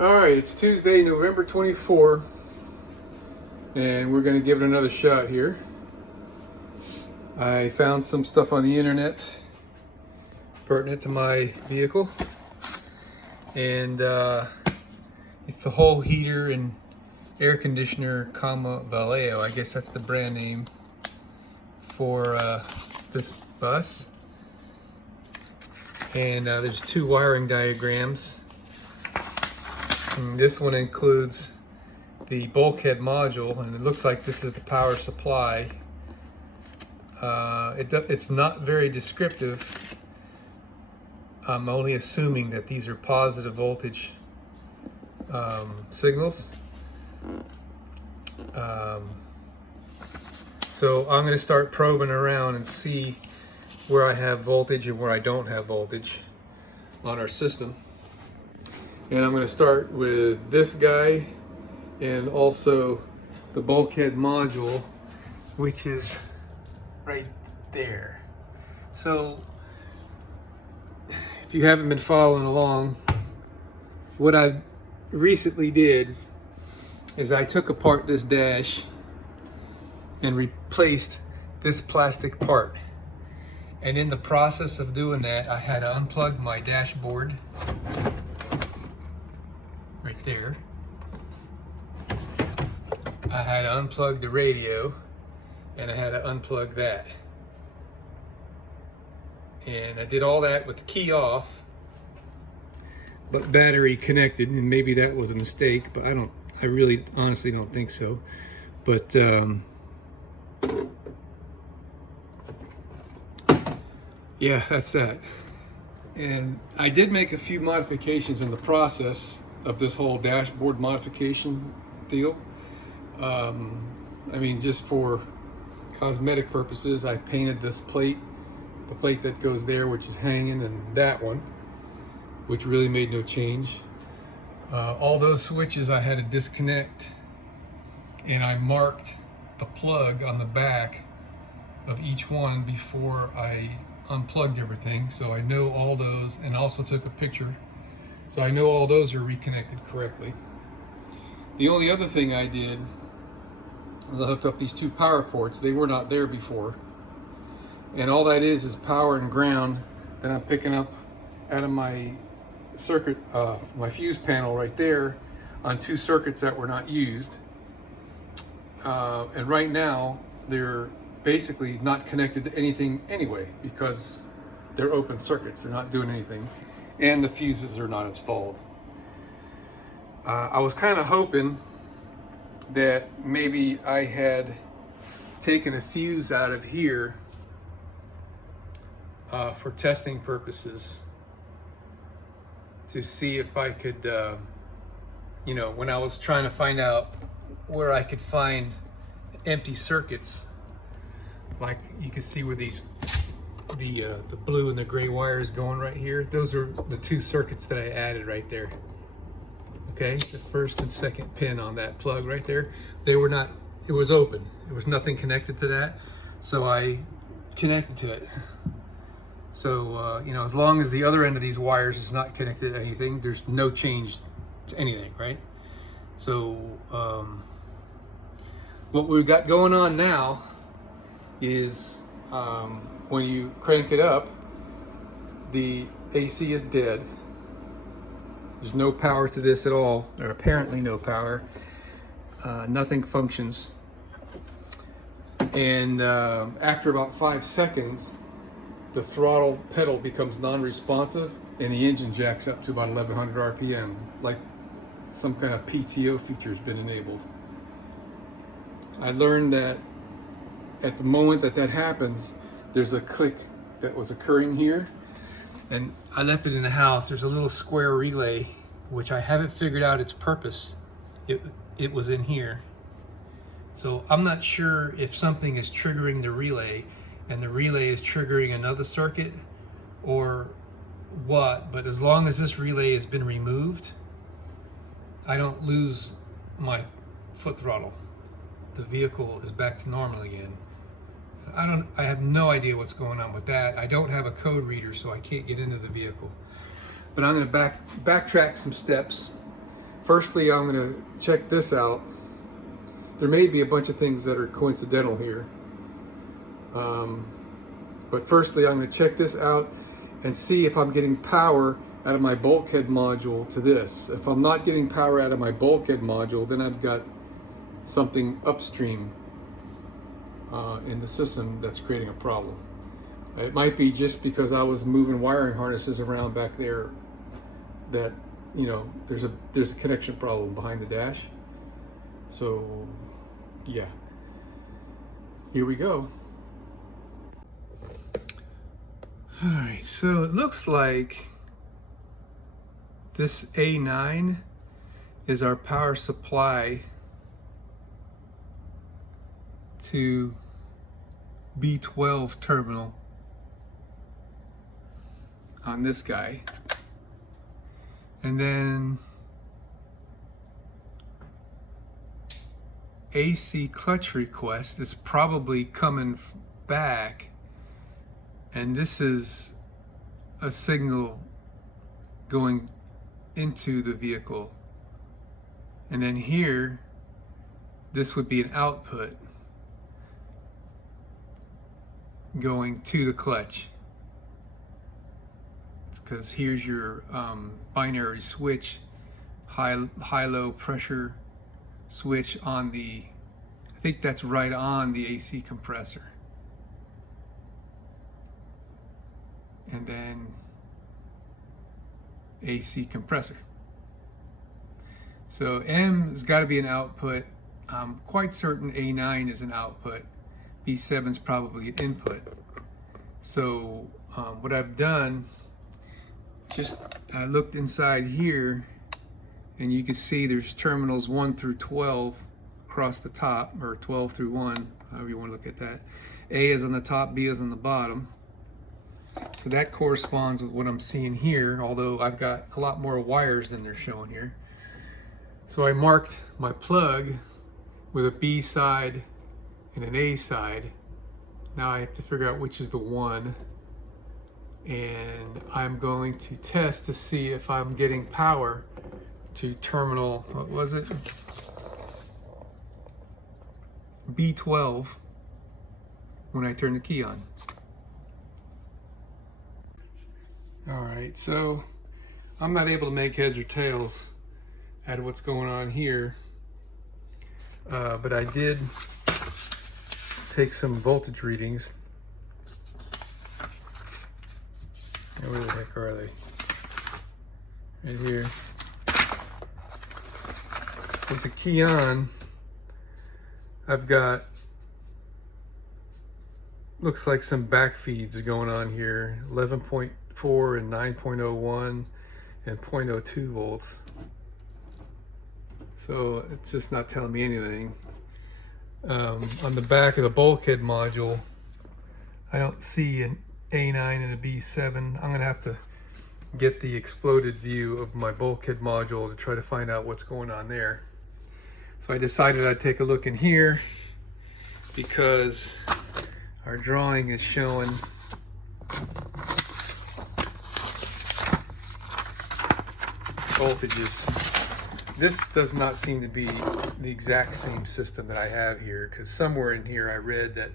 All right, it's Tuesday, November 24, and we're going to give it another shot here. I found some stuff on the internet pertinent to my vehicle, and it's the whole heater and air conditioner, Vallejo. I guess that's the brand name for this bus. And there's two wiring diagrams. And this one includes the bulkhead module, and it looks like this is the power supply. It's not very descriptive. I'm only assuming that these are positive voltage signals. So I'm going to start probing around and see where I have voltage and where I don't have voltage on our system. And I'm going to start with this guy and also the bulkhead module, which is right there. So if you haven't been following along, what I recently did is I took apart this dash and replaced this plastic part. And in the process of doing that, I had to unplug my dashboard right there. I had to unplug the radio, and I had to unplug that. And I did all that with the key off, but battery connected, and maybe that was a mistake, but I really honestly don't think so. But yeah, that's that. And I did make a few modifications in the process of this whole dashboard modification deal. I mean, just for cosmetic purposes, I painted this plate, the plate that goes there, which is hanging, and that one, which really made no change. All those switches I had to disconnect, and I marked the plug on the back of each one before I unplugged everything, so I know all those, and also took a picture, so I know all those are reconnected correctly. The only other thing I did was I hooked up these two power ports. They were not there before, and all that is power and ground that I'm picking up out of my circuit, my fuse panel right there, on two circuits that were not used. And right now they're basically not connected to anything anyway, because they're open circuits. They're not doing anything, and the fuses are not installed. I was kind of hoping that maybe I had taken a fuse out of here for testing purposes, to see if I could, when I was trying to find out where I could find empty circuits, like you can see where these the blue and the gray wires going right here. Those are the two circuits that I added right there. Okay, the first and second pin on that plug right there, they were not, it was open. There was nothing connected to that, so I connected to it. So as long as the other end of these wires is not connected to anything, there's no change to anything, right? So what we've got going on now is when you crank it up, the AC is dead. There's no power to this at all, or apparently no power. Nothing functions. And after about 5 seconds, the throttle pedal becomes non-responsive, and the engine jacks up to about 1100 RPM, like some kind of PTO feature has been enabled. I learned that at the moment that happens, there's a click that was occurring here, and I left it in the house. There's a little square relay, which I haven't figured out its purpose. It was in here. So I'm not sure if something is triggering the relay, and the relay is triggering another circuit, or what, but as long as this relay has been removed, I don't lose my foot throttle. The vehicle is back to normal again. So I have no idea what's going on with that. I don't have a code reader, so I can't get into the vehicle. But I'm going to backtrack some steps Firstly, I'm going to check this out. There may be a bunch of things that are coincidental here. But firstly, I'm going to check this out and see if I'm getting power out of my bulkhead module to this. If I'm not getting power out of my bulkhead module, then I've got something upstream in the system that's creating a problem. It might be just because I was moving wiring harnesses around back there that, you know, there's a connection problem behind the dash. So yeah, here we go. All right, so it looks like this A9 is our power supply to B12 terminal on this guy. And then AC clutch request is probably coming back, and this is a signal going into the vehicle. And then here, this would be an output going to the clutch. It's because here's your binary switch, high-low pressure switch on the, I think that's right on the AC compressor. And then AC compressor. So M has got to be an output. I'm quite certain A9 is an output. B7 is probably an input. So what I've done, I looked inside here, and you can see there's terminals 1 through 12 across the top, or 12 through 1, however you want to look at that. A is on the top, B is on the bottom. So that corresponds with what I'm seeing here, although I've got a lot more wires than they're showing here. So I marked my plug with a B side and an A side. Now I have to figure out which is the one, and I'm going to test to see if I'm getting power to terminal, what was it? B12 when I turn the key on. All right, so I'm not able to make heads or tails out of what's going on here, but I did take some voltage readings. Now, where the heck are they? Right here. With the key on, I've got, looks like some back feeds are going on here, 11.4 and 9.01 and 0.02 volts. So it's just not telling me anything. On the back of the bulkhead module, I don't see an A9 and a B7. I'm gonna have to get the exploded view of my bulkhead module to try to find out what's going on there. So I decided I'd take a look in here because our drawing is showing voltages. This does not seem to be the exact same system that I have here, because somewhere in here I read that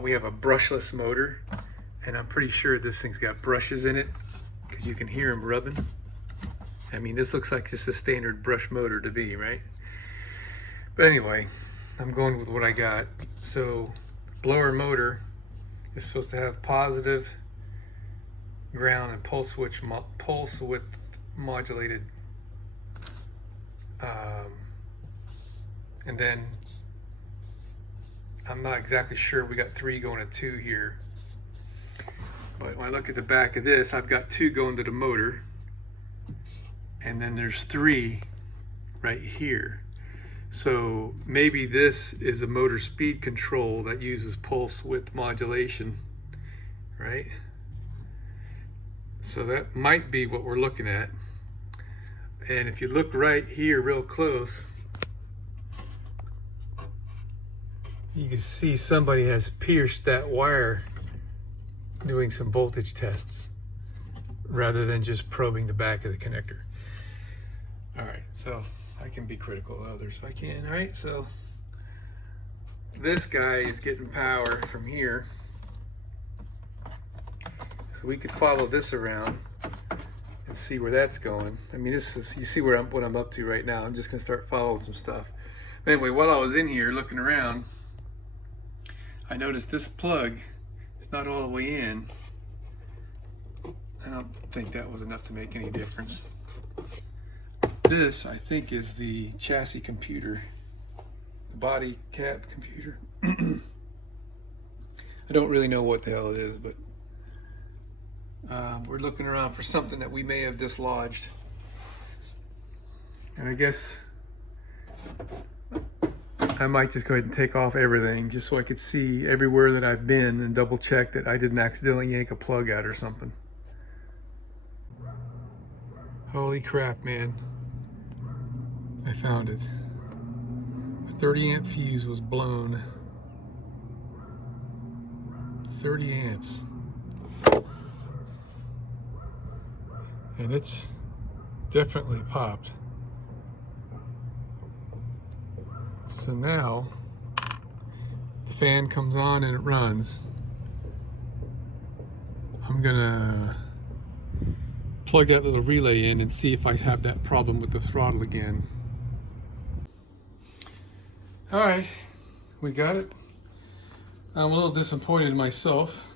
we have a brushless motor, and I'm pretty sure this thing's got brushes in it because you can hear them rubbing. I mean, this looks like just a standard brush motor to me, right? But anyway, I'm going with what I got. So blower motor is supposed to have positive ground and pulse width modulated, and then I'm not exactly sure, we got 3 going to 2 here, but when I look at the back of this, I've got 2 going to the motor, and then there's 3 right here. So maybe this is a motor speed control that uses pulse width modulation, right? So that might be what we're looking at. And if you look right here real close, you can see somebody has pierced that wire doing some voltage tests rather than just probing the back of the connector. All right, so I can be critical of others if I can. All right, so this guy is getting power from here. So we could follow this around and see where that's going. I mean, this is, you see where what I'm up to right now. I'm just gonna start following some stuff. But anyway, while I was in here looking around, I noticed this plug is not all the way in. I don't think that was enough to make any difference. This, I think, is the chassis computer, the body cab computer. I don't really know what the hell it is, but we're looking around for something that we may have dislodged. And I guess I might just go ahead and take off everything just so I could see everywhere that I've been and double check that I didn't accidentally yank a plug out or something. Holy crap, man. I found it. A 30 amp fuse was blown. 30 amps. And it's definitely popped. So now the fan comes on and it runs. I'm gonna plug that little relay in and see if I have that problem with the throttle again. All right, we got it. I'm a little disappointed in myself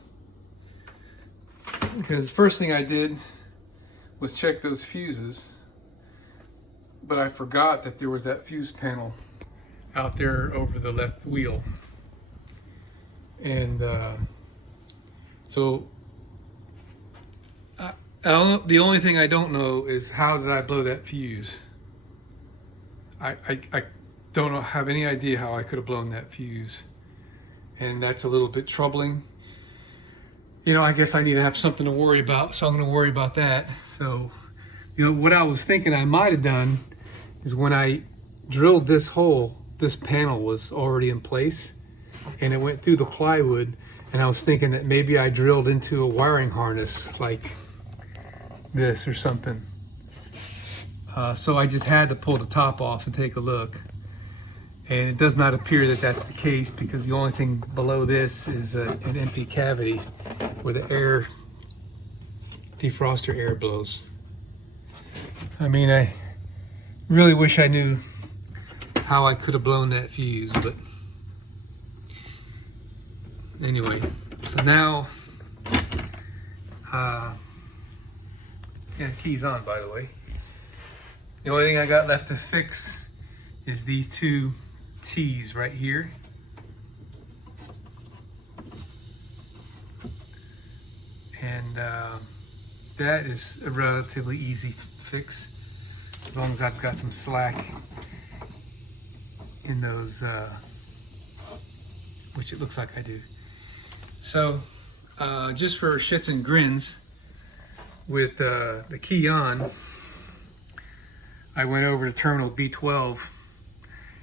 because the first thing I did was check those fuses, but I forgot that there was that fuse panel out there over the left wheel. And so the only thing I don't know is how did I blow that fuse. I don't have any idea how I could have blown that fuse, and that's a little bit troubling. You know, I guess I need to have something to worry about, so I'm going to worry about that. So, you know, what I was thinking I might have done is when I drilled this hole, this panel was already in place, and it went through the plywood, and I was thinking that maybe I drilled into a wiring harness like this or something. So I just had to pull the top off and take a look. And it does not appear that that's the case, because the only thing below this is an empty cavity where the air, defroster air blows. I mean, I really wish I knew how I could have blown that fuse, but anyway, so now, yeah, the key's on, by the way. The only thing I got left to fix is these two T's right here. And that is a relatively easy fix, as long as I've got some slack in those, which it looks like I do. So just for shits and grins, with the key on, I went over to terminal B12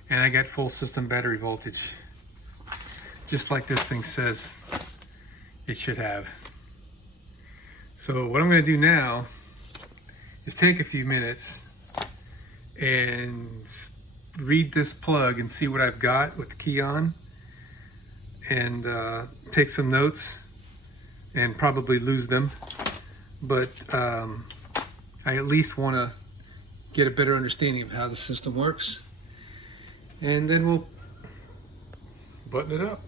and I got full system battery voltage, just like this thing says it should have. So what I'm going to do now is take a few minutes and read this plug and see what I've got with the key on, and take some notes and probably lose them, but I at least want to get a better understanding of how the system works, and then we'll button it up.